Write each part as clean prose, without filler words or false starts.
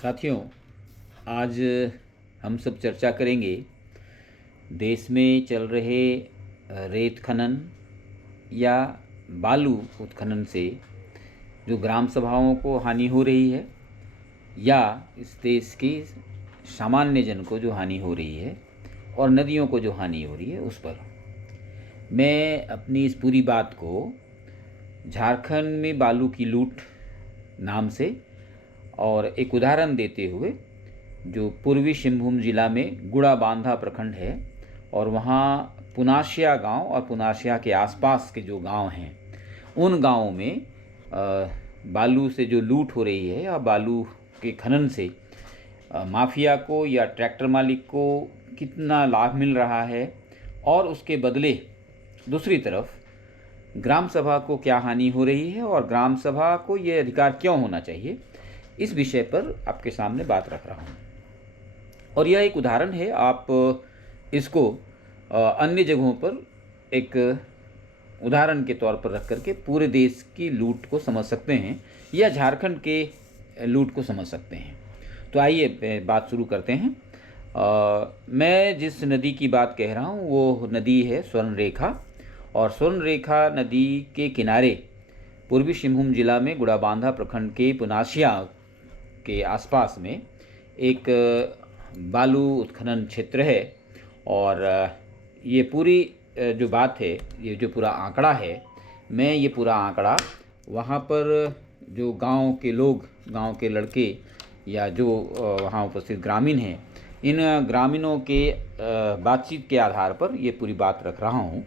साथियों, आज हम सब चर्चा करेंगे देश में चल रहे रेत खनन या बालू उत्खनन से जो ग्राम सभाओं को हानि हो रही है या इस देश के सामान्य जन को जो हानि हो रही है और नदियों को जो हानि हो रही है उस पर मैं अपनी इस पूरी बात को झारखंड में बालू की लूट नाम से और एक उदाहरण देते हुए जो पूर्वी सिंहभूम जिला में गुड़ाबांधा प्रखंड है और वहाँ पुनासिया गांव और पुनासिया के आसपास के जो गांव हैं उन गांवों में बालू से जो लूट हो रही है या बालू के खनन से माफिया को या ट्रैक्टर मालिक को कितना लाभ मिल रहा है और उसके बदले दूसरी तरफ ग्राम सभा को क्या हानि हो रही है और ग्राम सभा को ये अधिकार क्यों होना चाहिए, इस विषय पर आपके सामने बात रख रहा हूँ। और यह एक उदाहरण है, आप इसको अन्य जगहों पर एक उदाहरण के तौर पर रख करके पूरे देश की लूट को समझ सकते हैं या झारखंड के लूट को समझ सकते हैं। तो आइए बात शुरू करते हैं। मैं जिस नदी की बात कह रहा हूँ वो नदी है स्वर्ण रेखा, और स्वर्ण रेखा नदी के किनारे पूर्वी सिंहभूम जिला में गुड़ाबांधा प्रखंड के पुनासिया के आसपास में एक बालू उत्खनन क्षेत्र है। और ये पूरी जो बात है, ये जो पूरा आंकड़ा है, मैं ये पूरा आंकड़ा वहाँ पर जो गांव के लोग, गांव के लड़के या जो वहाँ उपस्थित ग्रामीण हैं, इन ग्रामीणों के बातचीत के आधार पर ये पूरी बात रख रहा हूँ।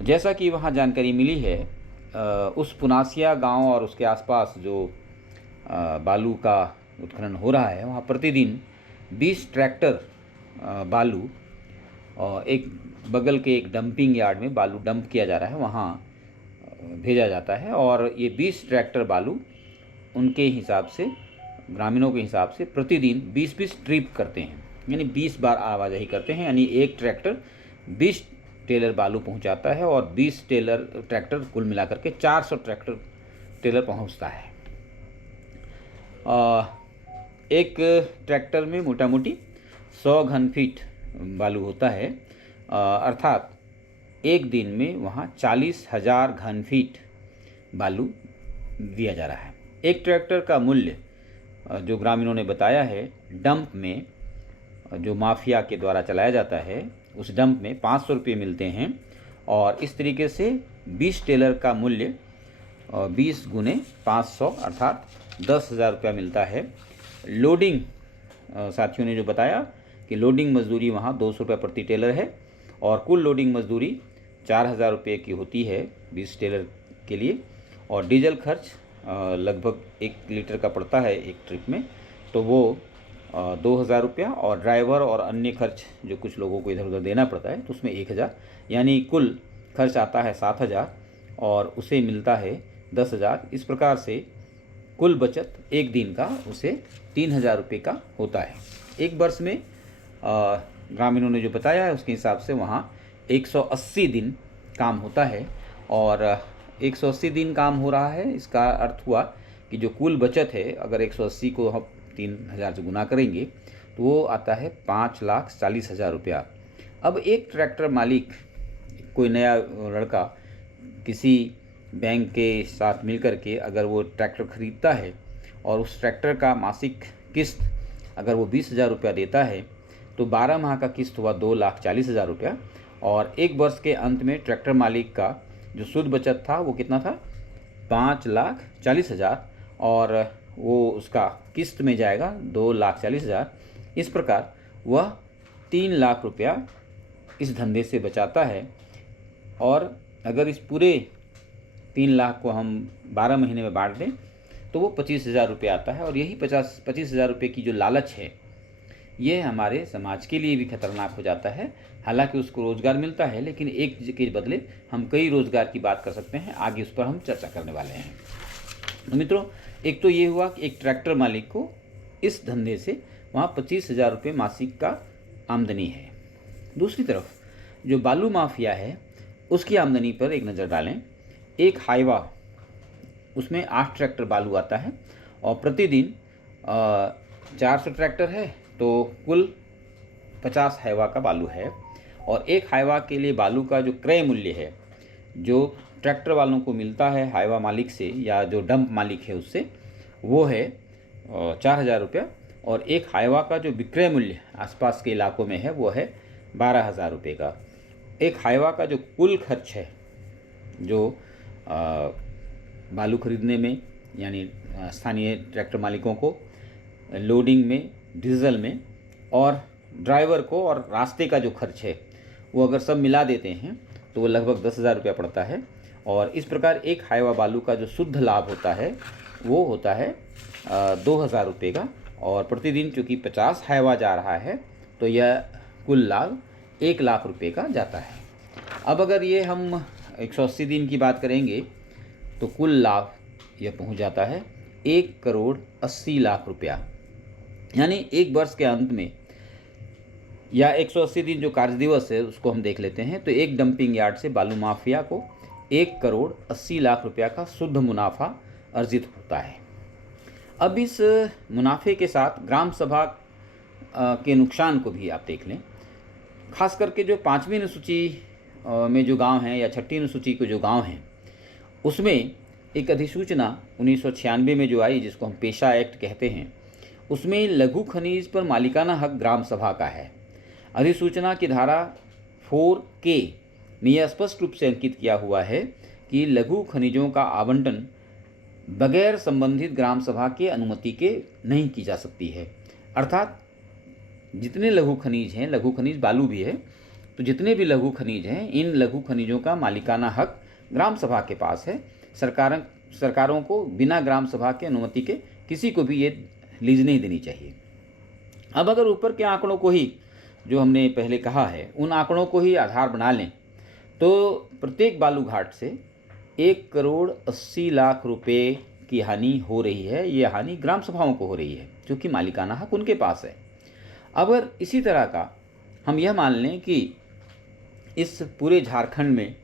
जैसा कि वहाँ जानकारी मिली है, उस पुनासिया गांव और उसके आसपास जो बालू का उत्खनन हो रहा है वहाँ प्रतिदिन 20 ट्रैक्टर बालू एक बगल के एक डंपिंग यार्ड में बालू डंप किया जा रहा है, वहाँ भेजा जाता है। और ये 20 ट्रैक्टर बालू उनके हिसाब से, ग्रामीणों के हिसाब से प्रतिदिन 20-20 ट्रिप करते हैं, यानी 20 बार आवाजाही करते हैं, यानी एक ट्रैक्टर 20 टेलर बालू पहुंचाता है और 20 ट्रैक्टर कुल मिलाकर के 400 टेलर पहुंचता है। एक ट्रैक्टर में मोटा मोटी 100 घन फीट बालू होता है, अर्थात एक दिन में वहाँ 40,000 घन फीट बालू दिया जा रहा है। एक ट्रैक्टर का मूल्य जो ग्रामीणों ने बताया है, डंप में जो माफिया के द्वारा चलाया जाता है उस डंप में 500 रुपये मिलते हैं। और इस तरीके से 20 टेलर का मूल्य 20 गुने 500 अर्थात 10,000 रुपया मिलता है। लोडिंग साथियों ने जो बताया कि लोडिंग मजदूरी वहाँ 200 रुपये प्रति टेलर है और कुल लोडिंग मजदूरी 4,000 रुपये की होती है 20 टेलर के लिए। और डीजल खर्च लगभग 1 लीटर का पड़ता है एक ट्रिप में, तो वो 2,000 रुपया, और ड्राइवर और अन्य खर्च जो कुछ लोगों को इधर उधर देना पड़ता है तो उसमें 1,000, यानी कुल खर्च आता है 7,000 और उसे मिलता है 10,000। इस प्रकार से कुल बचत एक दिन का उसे 3,000 रुपये का होता है। एक वर्ष में ग्रामीणों ने जो बताया है उसके हिसाब से वहाँ 180 दिन काम होता है। और 180 दिन काम हो रहा है, इसका अर्थ हुआ कि जो कुल बचत है, अगर 180 को हम 3,000 से गुना करेंगे तो वो आता है 5,40,000 रुपया। अब एक ट्रैक्टर मालिक, कोई नया लड़का किसी बैंक के साथ मिलकर के अगर वो ट्रैक्टर खरीदता है और उस ट्रैक्टर का मासिक किस्त अगर वो 20,000 रुपया देता है तो 12 माह का किस्त हुआ 2,40,000 रुपया। और एक वर्ष के अंत में ट्रैक्टर मालिक का जो शुद्ध बचत था वो कितना था, 5,40,000, और वो उसका किस्त में जाएगा 2,40,000। इस प्रकार वह 3 लाख रुपया इस धंधे से बचाता है। और अगर इस पूरे 3 लाख को हम 12 महीने में बांट दें तो वो 25,000 रुपये आता है। और यही 25,000 रुपये की जो लालच है, ये हमारे समाज के लिए भी खतरनाक हो जाता है। हालांकि उसको रोज़गार मिलता है, लेकिन एक के बदले हम कई रोज़गार की बात कर सकते हैं, आगे उस पर हम चर्चा करने वाले हैं। तो मित्रों, एक तो ये हुआ कि एक ट्रैक्टर मालिक को इस धंधे से वहाँ 25,000 रुपये मासिक का आमदनी है। दूसरी तरफ जो बालू माफिया है उसकी आमदनी पर एक नज़र डालें। एक हाईवा, उसमें 8 ट्रैक्टर बालू आता है और प्रतिदिन 400 ट्रैक्टर है तो कुल 50 हाइवा का बालू है। और एक हाइवा के लिए बालू का जो क्रय मूल्य है, जो ट्रैक्टर वालों को मिलता है हाइवा मालिक से या जो डंप मालिक है उससे, वो है 4,000 रुपया। और एक हाइवा का जो विक्रय मूल्य आसपास के इलाकों में है वो है 12,000 रुपये का। एक हाइवा का जो कुल खर्च है, जो बालू खरीदने में, यानी स्थानीय ट्रैक्टर मालिकों को लोडिंग में, डीजल में, और ड्राइवर को और रास्ते का जो खर्च है, वो अगर सब मिला देते हैं तो वो लगभग 10,000 रुपया पड़ता है। और इस प्रकार एक हाइवा बालू का जो शुद्ध लाभ होता है वो होता है 2,000 रुपये का। और प्रतिदिन चूँकि 50 हाइवा जा रहा है तो यह कुल लाभ 1,00,000 रुपये का जाता है। अब अगर ये हम 180 दिन की बात करेंगे तो कुल लाभ यह पहुंच जाता है 1,80,00,000 रुपया। यानी एक वर्ष के अंत में, या 180 दिन जो कार्य दिवस है उसको हम देख लेते हैं, तो एक डंपिंग यार्ड से बालू माफिया को 1,80,00,000 रुपया का शुद्ध मुनाफा अर्जित होता है। अब इस मुनाफे के साथ ग्राम सभा के नुकसान को भी आप देख लें। खास करके जो 5वीं अनुसूची में जो गांव हैं या 6ठी अनुसूची के जो गांव हैं, उसमें एक अधिसूचना 1996 में जो आई, जिसको हम पेशा एक्ट कहते हैं, उसमें लघु खनिज पर मालिकाना हक ग्राम सभा का है। अधिसूचना की धारा 4K में यह स्पष्ट रूप से अंकित किया हुआ है कि लघु खनिजों का आवंटन बगैर संबंधित ग्राम सभा के अनुमति के नहीं की जा सकती है। अर्थात जितने लघु खनिज हैं, लघु खनिज बालू भी है, तो जितने भी लघु खनिज हैं, इन लघु खनिजों का मालिकाना हक ग्राम सभा के पास है। सरकारों को बिना ग्राम सभा के अनुमति के किसी को भी ये लीज नहीं देनी चाहिए। अब अगर ऊपर के आंकड़ों को ही, जो हमने पहले कहा है, उन आंकड़ों को ही आधार बना लें तो प्रत्येक बालू घाट से 1,80,00,000 रुपये की हानि हो रही है। ये हानि ग्राम सभाओं को हो रही है क्योंकि मालिकाना हक उनके पास है। अगर इसी तरह का हम यह मान लें कि इस पूरे झारखंड में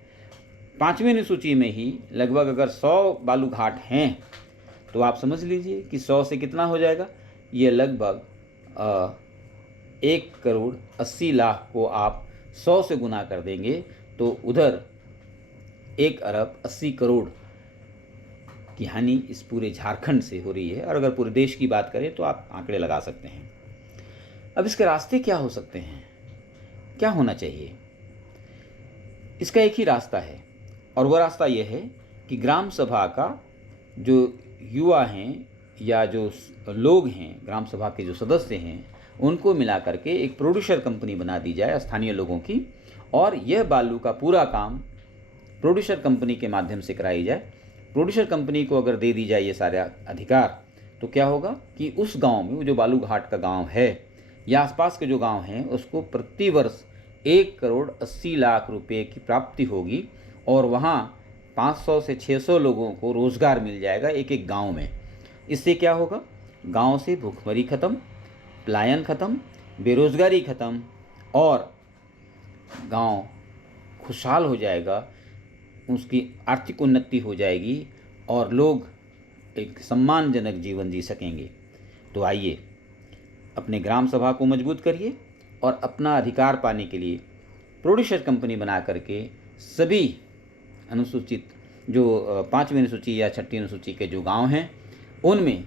5वीं अनुसूची में ही लगभग अगर 100 बालू घाट हैं, तो आप समझ लीजिए कि 100 से कितना हो जाएगा। ये लगभग 1,80,00,000 को आप 100 से गुना कर देंगे तो उधर 1,80,00,000 की हानि इस पूरे झारखंड से हो रही है। और अगर पूरे देश की बात करें तो आप आंकड़े लगा सकते हैं। अब इसके रास्ते क्या हो सकते हैं, क्या होना चाहिए? इसका एक ही रास्ता है, और वह रास्ता यह है कि ग्राम सभा का जो युवा हैं या जो लोग हैं, ग्राम सभा के जो सदस्य हैं, उनको मिला करके एक प्रोड्यूसर कंपनी बना दी जाए स्थानीय लोगों की, और यह बालू का पूरा काम प्रोड्यूसर कंपनी के माध्यम से कराई जाए। प्रोड्यूसर कंपनी को अगर दे दी जाए ये सारे अधिकार, तो क्या होगा कि उस गांव में, वो जो बालू घाट का गांव है या आसपास के जो गांव हैं, उसको प्रति वर्ष 1,80,00,000 रुपये की प्राप्ति होगी। और वहाँ 500 से 600 लोगों को रोज़गार मिल जाएगा एक एक गांव में। इससे क्या होगा? गांव से भूखमरी खत्म, पलायन खत्म, बेरोजगारी खत्म, और गांव खुशहाल हो जाएगा, उसकी आर्थिक उन्नति हो जाएगी और लोग एक सम्मानजनक जीवन जी सकेंगे। तो आइए अपने ग्राम सभा को मजबूत करिए और अपना अधिकार पाने के लिए प्रोड्यूसर कंपनी बना करके सभी अनुसूचित, जो 5वीं अनुसूची या 6ठी अनुसूची के जो गांव हैं, उनमें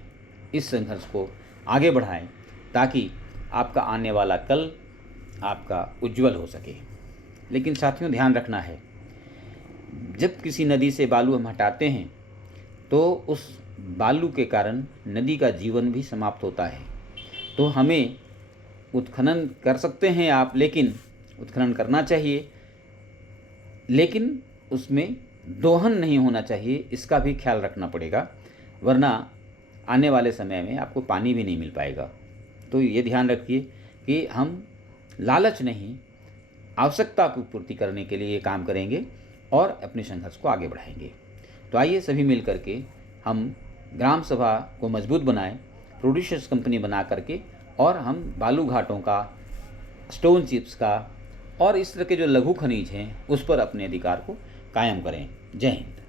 इस संघर्ष को आगे बढ़ाएं, ताकि आपका आने वाला कल आपका उज्जवल हो सके। लेकिन साथियों, ध्यान रखना है, जब किसी नदी से बालू हम हटाते हैं तो उस बालू के कारण नदी का जीवन भी समाप्त होता है। तो हमें उत्खनन कर सकते हैं आप, लेकिन उत्खनन करना चाहिए, लेकिन उसमें दोहन नहीं होना चाहिए, इसका भी ख्याल रखना पड़ेगा, वरना आने वाले समय में आपको पानी भी नहीं मिल पाएगा। तो ये ध्यान रखिए कि हम लालच नहीं, आवश्यकता की पूर्ति करने के लिए ये काम करेंगे और अपने संघर्ष को आगे बढ़ाएंगे। तो आइए सभी मिल करके हम ग्राम सभा को मजबूत बनाएं, प्रोड्यूसर्स कंपनी बना करके, और हम बालू घाटों का, स्टोन चिप्स का और इस तरह के जो लघु खनिज हैं उस पर अपने अधिकार को कायम करें। जय हिंद।